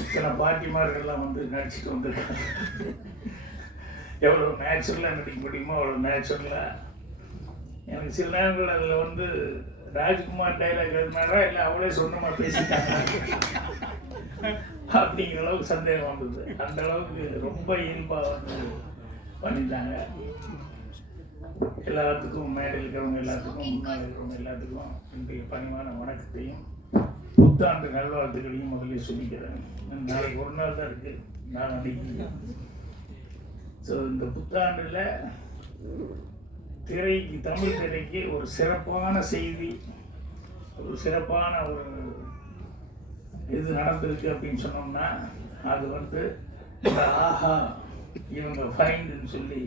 இத்தனை பாட்டிமார்கள்லாம் வந்து நடிச்சுட்டு வந்திருக்காங்க. எவ்வளோ நேச்சுரலாக நடிக்க முடியுமோ அவ்வளோ நேச்சுரலாக எனக்கு சில நேரங்கள் அதில் வந்து ராஜ்குமார் டைலாக் எழுதினாரா இல்லை அவளே சொந்தமாக பேசிட்டாங்க அப்படிங்கிற அளவுக்கு சந்தேகம் வந்தது. அந்த அளவுக்கு ரொம்ப இயல்பாக வந்து பண்ணிட்டாங்க. எல்லாத்துக்கும் மேடையில் இருக்கிறவங்க எல்லாத்துக்கும் முன்னால் இருக்கிறவங்க எல்லாத்துக்கும் என்னுடைய பணிவான வணக்கத்தையும் புத்தாண்டு நல்வாழ்த்துக்களையும் முதல்ல சொல்லிக்கிறேன். நாளைக்கு ஒரு நாள் தான் இருக்குது நான் அன்னைக்கு ஸோ இந்த புத்தாண்டில் திரைக்கு தமிழ் திரைக்கு ஒரு சிறப்பான செய்தி ஒரு சிறப்பான ஒரு இது நடந்திருக்கு அப்படின்னு சொன்னோம்னா அது வந்து இந்த ஆஹா இவங்க ஃபைண்டுன்னு சொல்லி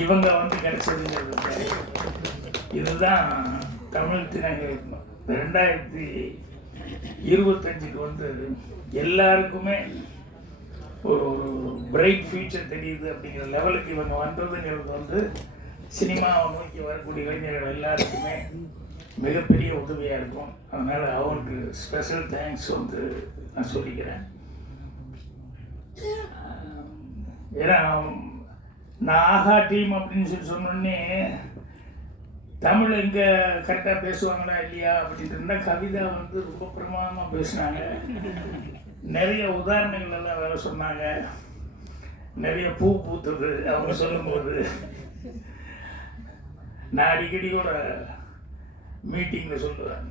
இவங்க வந்து கிடைச்சதுங்கிறது இதுதான் தமிழ் திரைகள் ரெண்டாயிரத்தி இருபத்தஞ்சுக்கு வந்து எல்லாருக்குமே ஒரு ஒரு பிரைட் ஃபியூச்சர் தெரியுது அப்படிங்கிற லெவலுக்கு இவங்க வந்ததுங்கிறது வந்து சினிமாவை நோக்கி வரக்கூடிய இளைஞர்கள் எல்லாருக்குமே மிகப்பெரிய உதவியாக இருக்கும். அதனால் அவனுக்கு ஸ்பெஷல் தேங்க்ஸ் வந்து நான் சொல்லிக்கிறேன். ஏன்னா நான் ஆஹா டீம் அப்படின்னு சொல்லி சொன்னோடனே தமிழ் இங்கே கரெக்டாக பேசுவாங்களா இல்லையா அப்படின்ட்டு இருந்தால் கவிதா வந்து ரொம்ப பிரமாதமாக பேசினாங்க. நிறைய உதாரணங்கள் எல்லாம் வேற சொன்னாங்க. நிறைய பூ பூத்தது அவங்க சொல்லும்போது. நான் அடிக்கடி கூட மீட்டிங்கில் சொல்லுவேன்.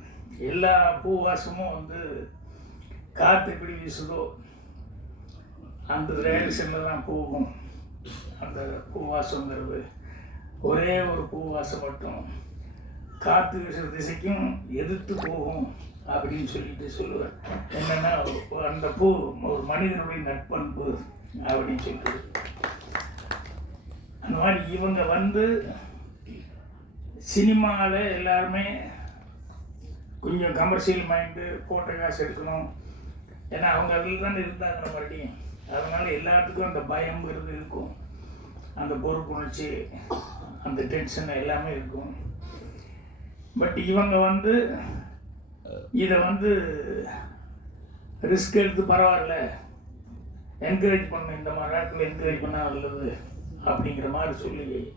எல்லா பூ வாசமும் வந்து காற்று எப்படி வீசுதோ அந்த டைரக்ஷனில் தான் போகும். அந்த பூ வாசங்கிறது ஒரே ஒரு பூ வாசம் மட்டும். காற்று வீசுகிற திசைக்கும் எதிர்த்து போகும் அப்படின்னு சொல்லிட்டு சொல்லுவேன் என்னென்னா அந்த பூ ஒரு மனிதனுடைய நட்பண்பு அப்படின்னு சொல்லிட்டு. அந்த மாதிரி இவங்க வந்து சினிமாவில் எல்லாருமே கொஞ்சம் கமர்ஷியல் மைண்டு போட்ட காசு எடுக்கணும். ஏன்னா அவங்க அதில் தானே இருந்தாங்க மறுபடியும். அதனால் எல்லாத்துக்கும் அந்த பயம்ங்கிறது இருக்கும். அந்த பொறுப்புணர்ச்சி அந்த டென்ஷன் எல்லாமே இருக்கும். பட் இவங்க வந்து இதை வந்து ரிஸ்க் எடுத்து பரவாயில்ல என்கரேஜ் பண்ண இந்த மாதிரி நேரத்தில் என்கரேஜ் பண்ணால் நல்லது அப்படிங்கிற மாதிரி சொல்லி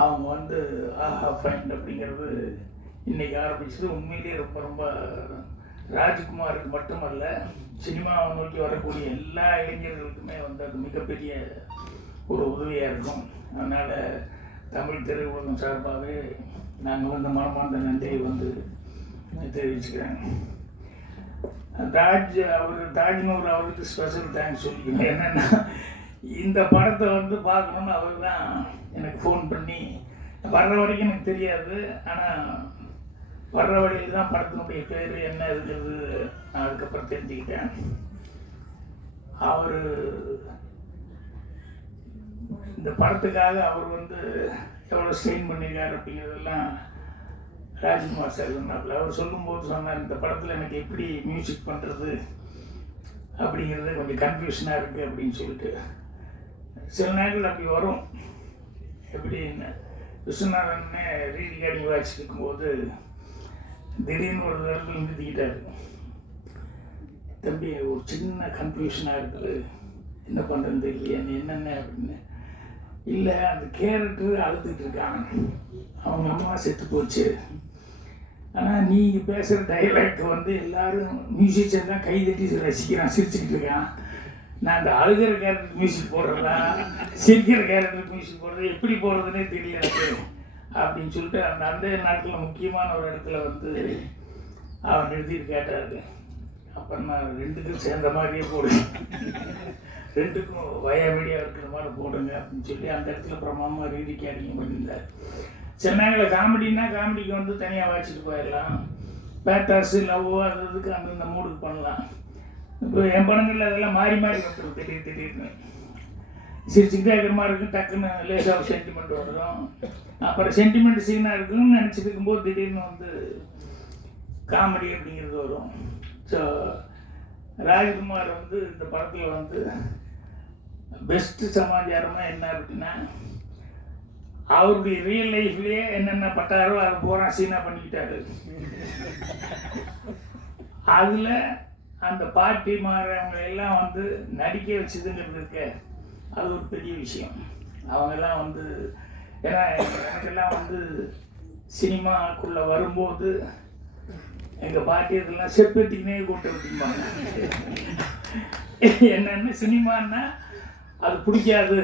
அவங்க வந்து ஆஹா ஃபைண்ட் அப்படிங்கிறது இன்னைக்கு ஆரம்பிச்சது. உண்மையிலேயே ரொம்ப ரொம்ப ராஜ்குமாருக்கு மட்டுமல்ல சினிமாவை நோக்கி வரக்கூடிய எல்லா இளைஞர்களுக்குமே வந்து அது மிகப்பெரிய ஒரு உதவியாக இருக்கும். அதனால் தமிழ் திரையுலகம் சார்பாகவே நாங்கள் வந்து மனமார்ந்த நன்றியை வந்து தெரிவிச்சுக்கிறேன். தாஜ் அவர் தாஜ்மஹல் அவருக்கு ஸ்பெஷல் தேங்க்ஸ் சொல்லிக்கணும். என்னென்னா இந்த படத்தை வந்து பார்க்கணுன்னு அவர் தான் எனக்கு ஃபோன் பண்ணி வர்ற வரைக்கும் எனக்கு தெரியாது. ஆனால் வர்ற வழியில் தான் படத்தினுடைய பேர் என்ன இருக்கிறது நான் அதுக்கப்புறம் தெரிஞ்சுக்கிட்டேன். அவர் இந்த படத்துக்காக அவர் வந்து எவ்வளோ ஸ்ட்ரெயின் பண்ணியிருக்காரு அப்படிங்கிறதெல்லாம் ராஜ்குமார் சார் சொன்னாப்புல. அவர் சொல்லும்போது சொன்னார் இந்த படத்தில் எனக்கு எப்படி மியூசிக் பண்ணுறது அப்படிங்கிறது கொஞ்சம் கன்ஃபியூஷனாக இருக்குது அப்படின்னு சொல்லிட்டு. சில நேரங்கள் அப்படி வரும். எப்படின்னு விஸ்வநாதன்னே ரீரிகார்டிங் வாட்ச் இருக்கும்போது திடீர்னு ஒரு தடவை நிறுத்திக்கிட்டாரு தம்பி ஒரு சின்ன கன்ஃபியூஷனாக இருக்குது. என்ன பண்ணுறது இல்லையா நீ என்னென்ன அப்படின்னு இல்லை அந்த கேரட்டு அழுதுட்டு இருக்காங்க. அவங்க அம்மா செத்து போச்சு. ஆனால் நீங்கள் பேசுகிற டைலாக் வந்து எல்லாரும் மியூசிஷியன் தான் கைதட்டி ரசிக்கிறான் சிரிச்சுக்கிட்டு இருக்கான். நான் அந்த அழுகிற கேரக்டர் மியூசிக் போடுறதா சிரிக்கிற கேரக்டர் மியூசிக் போடுறது எப்படி போடுறதுன்னே தெரியல அப்படின்னு சொல்லிட்டு அந்த அந்த நாட்டில் முக்கியமான ஒரு இடத்துல வந்து அவன் நிறுத்திட்டு கேட்டாரு. அப்போ நான் ரெண்டுக்கும் சேர்ந்த மாதிரியே போடுங்க ரெண்டுக்கும் வயமீடியாக இருக்கிற மாதிரி போடுங்க அப்படின்னு சொல்லி அந்த இடத்துல பிரமாமா ரீதிக்கு அடிக்க பண்ணியிருந்தார். சில நேரங்களில் காமெடின்னா காமெடிக்கு வந்து தனியாக வாய்ச்சிட்டு போயிடலாம். பேட்டாஸு லவ்வோ அது இதுக்கு அந்தந்த மூடுக்கு பண்ணலாம். இப்போ என் படங்களில் அதெல்லாம் மாறி மாறி வந்துடும் திடீர் திடீர்னு. சிரிச்சுக்கிட்டே இருக்கிற மாதிரி இருக்கும் டக்குன்னு லேசாக சென்டிமெண்ட் வரும் அப்புறம் சென்டிமெண்ட் சீனாக இருக்குன்னு நினச்சிட்டு இருக்கும்போது திடீர்னு வந்து காமெடி அப்படிங்கிறது வரும். ஸோ ராஜ்குமார் வந்து இந்த படத்தில் வந்து பெஸ்ட்டு சமாச்சாரமாக என்ன அப்படின்னா அவருடைய ரியல் லைஃப்லேயே என்னென்ன பட்டாரோ அதை பூரா சீனா பண்ணிக்கிட்டாரு. அதில் அந்த பாட்டி மாறவங்க எல்லாம் வந்து நடிக்க வச்சதுங்கிறது இருக்க அது ஒரு பெரிய விஷயம். அவங்கெல்லாம் வந்து ஏன்னா எனக்கெல்லாம் வந்து சினிமாக்குள்ளே வரும்போது எங்கள் பாட்டி இதெல்லாம் செப்பெத்திக்கினே கூட்ட விட்டுருப்பாங்க. என்னன்னு சினிமான்னா அது பிடிக்காது.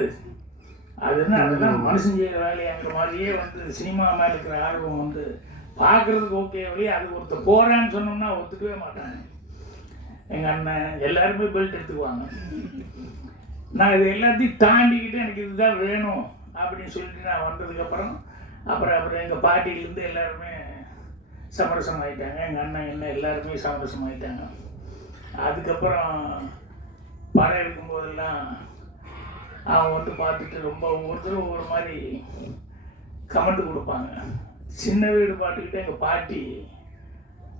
அது என்ன அதெல்லாம் மனுஷன் செய்கிற வேலையாங்கிற மாதிரியே வந்து சினிமா மேலே இருக்கிற ஆர்வம் வந்து பார்க்குறதுக்கு ஓகே வழி அது ஒருத்தர் போகிறான்னு சொன்னோம்னா ஒத்துக்கவே மாட்டாங்க. எங்கள் அண்ணன் எல்லாருமே பெல்ட் எடுத்துக்குவாங்க. நான் இது எல்லாத்தையும் தாண்டிக்கிட்டு எனக்கு இதுதான் வேணும் அப்படின்னு சொல்லிட்டு நான் வந்ததுக்கப்புறம் அப்புறம் அப்புறம் எங்கள் பாட்டியிலேருந்து எல்லாருமே சமரசம் ஆயிட்டாங்க எங்கள் அண்ணன் என்ன எல்லாருமே சமரசம் ஆகிட்டாங்க அதுக்கப்புறம் படம் எடுக்கும்போதெல்லாம் அவன் வந்து பார்த்துட்டு ரொம்ப ஒவ்வொருத்தரும் ஒவ்வொரு மாதிரி கமெண்ட் கொடுப்பாங்க. சின்ன வீடு பாட்டுக்கிட்ட எங்கள் பாட்டி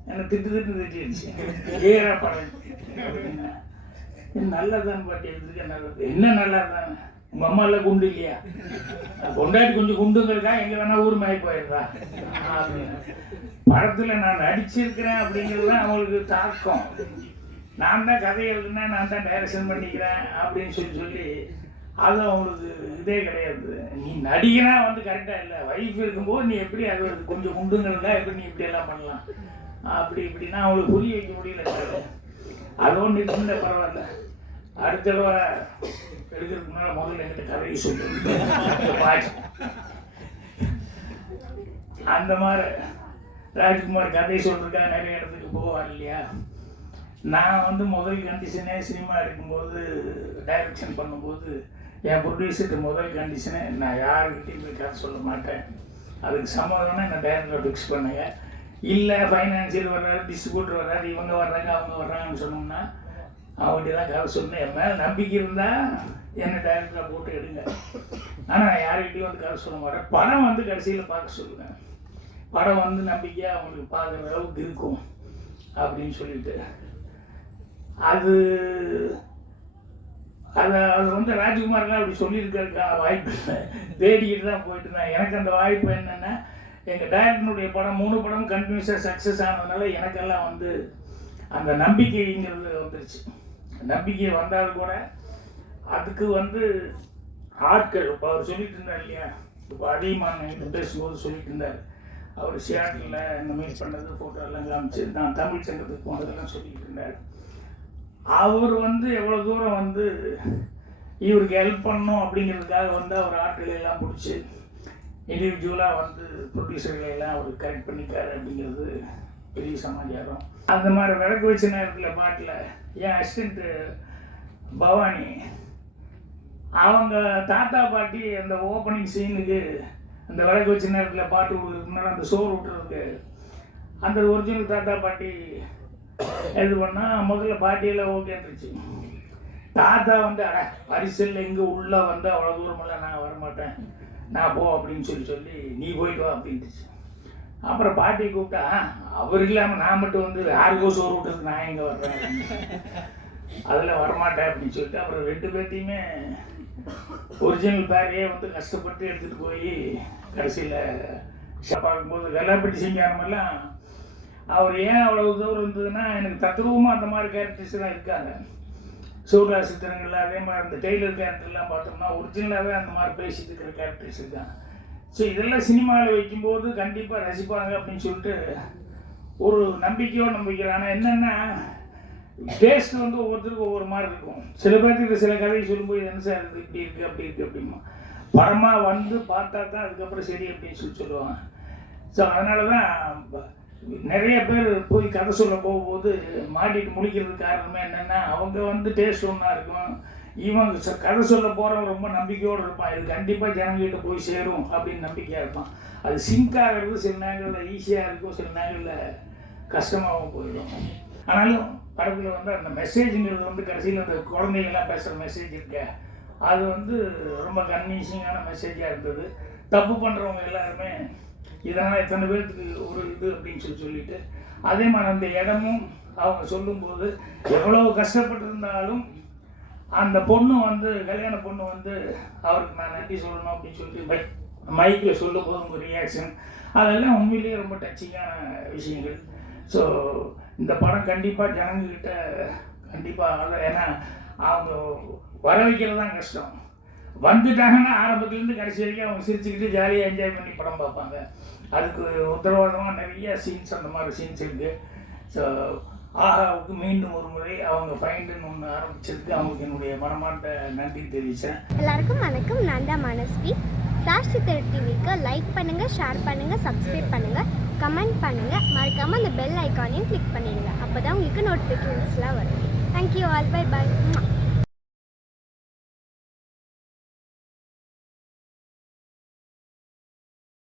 என்னை திட்டு திட்டு திட்டிடுச்சு ஏறா படம் அப்படின்னா நல்லதான் பாட்டி எடுத்துருக்கேன் நல்லது? என்ன நல்லா தானே உங்க அம்மா எல்லாம் குண்டு இல்லையா? கொண்டாடி கொஞ்சம் குண்டுங்கிறதா எங்கே வேணா ஊர் மாறி போயிடுறா. படத்துல படத்தில் நான் நடிச்சிருக்கிறேன் அப்படிங்கிறது தான் அவங்களுக்கு தாக்கம். நான் தான் கதை எழுதுனேன் நான் தான் டைரக்ஷன் பண்ணிக்கிறேன் அப்படின்னு சொல்லி சொல்லி அது அவங்களுக்கு இதே கிடையாது. நீ நடிகனா வந்து கரெக்டாக இல்லை. வைஃப் இருக்கும்போது நீ எப்படி அது கொஞ்சம் குண்டுங்கிறதா எப்படி நீ இப்படி எல்லாம் பண்ணலாம்? அப்படி இப்படின்னா அவங்களுக்கு புரிய வைக்க முடியல அதோடு நிறுத்தின பரவாயில்ல. அடுத்த தடவை எடுக்கிறதுக்கு முன்னால் முதல்ல என்கிட்ட கதையை சொல்லு அந்த மாதிரி ராஜ்குமார் கதை சொல்றதுக்காக நிறைய இடத்துக்கு போவார் இல்லையா? நான் வந்து முதல் கண்டிஷனே சினிமா எடுக்கும்போது டைரக்ஷன் பண்ணும்போது என் ப்ரொடியூசருக்கு முதல் கண்டிஷனே நான் யாருக்கிட்டையும் போய் கதை சொல்ல மாட்டேன். அதுக்கு சம்மதம்னா நான் டைரக்டரை ஃபிக்ஸ் பண்ணுங்க. இல்லை ஃபைனான்சியல் வர்றாரு டிஸ்ட்ரிபியூட்டர் வர்றாரு இவங்க வர்றாங்க அவங்க வர்றாங்கன்னு சொன்னோம்னா அவன்கிட்ட தான் கதை சொன்னேன். என் மேலே நம்பிக்கை இருந்தால் என்னை டைரக்டராக போட்டு எடுங்க. ஆனால் நான் யார்கிட்டையும் வந்து கதை சொல்ல மாட்டேன். படம் வந்து கடைசியில் பார்க்க சொல்லுவேன். படம் வந்து நம்பிக்கையாக அவங்களுக்கு பார்க்குற அளவுக்கு இருக்கும் அப்படின்னு சொல்லிட்டு. அது அதை அது வந்து ராஜ்குமார்லாம் அப்படி சொல்லியிருக்கிறதுக்கான வாய்ப்பு இல்லை. தேடிக்கிட்டு தான் போயிட்டு இருந்தேன். எனக்கு அந்த வாய்ப்பு என்னென்னா எங்கள் டைரக்டனுடைய படம் மூணு படம் கண்டினியூஸாக சக்ஸஸ் ஆனதுனால எனக்கெல்லாம் வந்து அந்த நம்பிக்கைங்கிறது வந்துருச்சு. நம்பிக்கை வந்தாலும் கூட அதுக்கு வந்து ஆட்கள் இப்போ அவர் சொல்லிட்டு இருந்தார் இல்லையா? இப்போ அதிகமான பேசும்போது சொல்லிட்டு இருந்தார். அவர் சியாட்டில் இந்த மாதிரி பண்ணது ஃபோட்டோலாம் காமிச்சு நான் தமிழ் சங்கத்துக்கு போனதெல்லாம் சொல்லிட்டு இருந்தார். அவர் வந்து எவ்வளோ தூரம் வந்து இவருக்கு ஹெல்ப் பண்ணணும் அப்படிங்கிறதுக்காக வந்து அவர் ஆட்களை எல்லாம் பிடிச்சி இண்டிவிஜுவலாக வந்து ப்ரொடியூசர்களை எல்லாம் அவர் கரெக்ட் பண்ணிக்காரு அப்படிங்கிறது பெரிய சமாச்சாரம். அந்த மாதிரி விளக்கு வச்ச நேரத்தில் பாட்டில் என் அசிஸ்டண்ட்டு பவானி அவங்க தாத்தா பாட்டி அந்த ஓப்பனிங் சீனுக்கு அந்த விளக்கு வச்ச நேரத்தில் பாட்டு விடுறதுக்கு முன்னாடி அந்த சோறு விட்டுறதுக்கு அந்த ஒரிஜினல் தாத்தா பாட்டி இது பண்ணால் முதல்ல பாட்டியெல்லாம் ஓகேன்றுச்சு தாத்தா வந்து அட பரிசலில் இங்கே உள்ளே வந்து அவ்வளோ தூரமெல்லாம் நான் வரமாட்டேன். நான் போ அப்படின்னு சொல்லி சொல்லி நீ போயிட்டு வா அப்படின்ட்டுச்சு அப்புறம் பாட்டி கூப்பிட்டா அவர் இல்லாமல் நான் மட்டும் வந்து யாருக்கோ சோறு விட்டுறதுக்கு நான் எங்கே வர்றேன்? அதில் வரமாட்டேன் அப்படின்னு சொல்லிட்டு அப்புறம் ரெண்டு பேர்த்தையுமே ஒரிஜினல் பேரையே வந்து கஷ்டப்பட்டு எடுத்துகிட்டு போய் கடைசியில் பார்க்கும்போது வெள்ளாப்பட்டி சிங்காரமெல்லாம் அவர் ஏன் அவ்வளோ தூரம் இருந்ததுன்னா எனக்கு தத்ரூபமாக அந்த மாதிரி கேரக்டர்ஸ் தான் இருக்காங்க. சூர்யா சித்திரங்கள் அதே மாதிரி அந்த டெய்லர் கேரக்டர்லாம் பார்த்தோம்னா ஒரிஜினலாகவே அந்த மாதிரி பேசிட்டு இருக்கிற கேரக்டர்ஸ் இருக்காங்க. ஸோ இதெல்லாம் சினிமாவில் வைக்கும்போது கண்டிப்பாக ரசிப்பாங்க அப்படின்னு சொல்லிட்டு ஒரு நம்பிக்கையோடு நம்பிக்கிறேன் ஆனால் என்னென்னா டேஸ்ட் வந்து ஒவ்வொருத்தருக்கும் ஒவ்வொரு மாதிரி இருக்கும். சில பேர்த்துக்கு சில கதையை சொல்லும்போது என்ன சார் இது இப்படி இருக்குது அப்படி இருக்குது அப்படிமா. படமாக வந்து பார்த்தா தான் அதுக்கப்புறம் சரி அப்படின்னு சொல்லி சொல்லுவாங்க. ஸோ அதனால தான் நிறைய பேர் போய் கதை சொல்ல போகும்போது மாட்டிட்டு முடிக்கிறதுக்கு காரணமே என்னென்னா அவங்க வந்து டேஸ்ட் ஒன்றா இருக்கும். இவன் ச- கதை சொல்ல போகிறவன் ரொம்ப நம்பிக்கையோடு இருப்பான். இது கண்டிப்பாக ஜனங்கிட்ட போய் சேரும் அப்படின்னு நம்பிக்கையாக இருப்பான். அது சிங்க் ஆகிறது சில நேரங்களில் ஈஸியாக இருக்கும் சில நேரங்களில் கஷ்டமாகவும் போயிடும். ஆனாலும் படத்தில் வந்து அந்த மெசேஜுங்கிறது வந்து கடைசியில் அந்த குழந்தைகள்லாம் பேசுகிற மெசேஜ் இருக்க அது வந்து ரொம்ப கன்வீன்சிங்கான மெசேஜாக இருந்தது. தப்பு பண்ணுறவங்க எல்லாருமே இதனால் எத்தனை பேர்த்துக்கு ஒரு இது அப்படின்னு சொல்லி சொல்லிட்டு அதே மாதிரி அந்த இடமும் அவங்க சொல்லும்போது எவ்வளோ கஷ்டப்பட்டிருந்தாலும் அந்த பொண்ணு வந்து கல்யாண பொண்ணு வந்து அவருக்கு நான் நன்றி சொல்லணும் அப்படின்னு சொல்லிட்டு மைக்கில் மைக்கில் சொல்லும்போது உங்கள் ரியாக்ஷன் அதெல்லாம் உண்மையிலேயே ரொம்ப டச்சிங்கான விஷயங்கள். ஸோ இந்த படம் கண்டிப்பாக ஜனங்கக்கிட்ட கண்டிப்பாக ஏன்னா அவங்க வர வைக்கிறது தான் கஷ்டம். வந்துட்டாங்கன்னா ஆரம்பத்துலேருந்து கடைசி வரைக்கும் அவங்க சிரிச்சுக்கிட்டு ஜாலியாக என்ஜாய் பண்ணி படம் பார்ப்பாங்க. அதுக்கு உத்தரவாதமாக நிறைய சீன்ஸ் அந்த மாதிரி சீன்ஸ் இருக்குது ஸோ ஆகாவுக்கு மீண்டும் ஒரு முறை அவங்க ஃபைண்டுன்னு ஒன்று ஆரம்பிச்சதுக்கு அவங்களுக்கு என்னுடைய மனமார்ந்த நன்றி தெரிவித்தேன் எல்லாருக்கும் வணக்கம். நான் தான் மனஸ்வி. ஃப்ளாஷ் சித்தர் டிவிக்கு லைக் பண்ணுங்கள் ஷேர் பண்ணுங்கள் சப்ஸ்கிரைப் பண்ணுங்கள் கமெண்ட் பண்ணுங்கள் மறக்காமல் அந்த பெல் ஐக்கானையும் கிளிக் பண்ணிடுங்க. அப்போ தான் உங்களுக்கு நோட்டிஃபிகேஷன்ஸ்லாம் வரும். Thank you all by by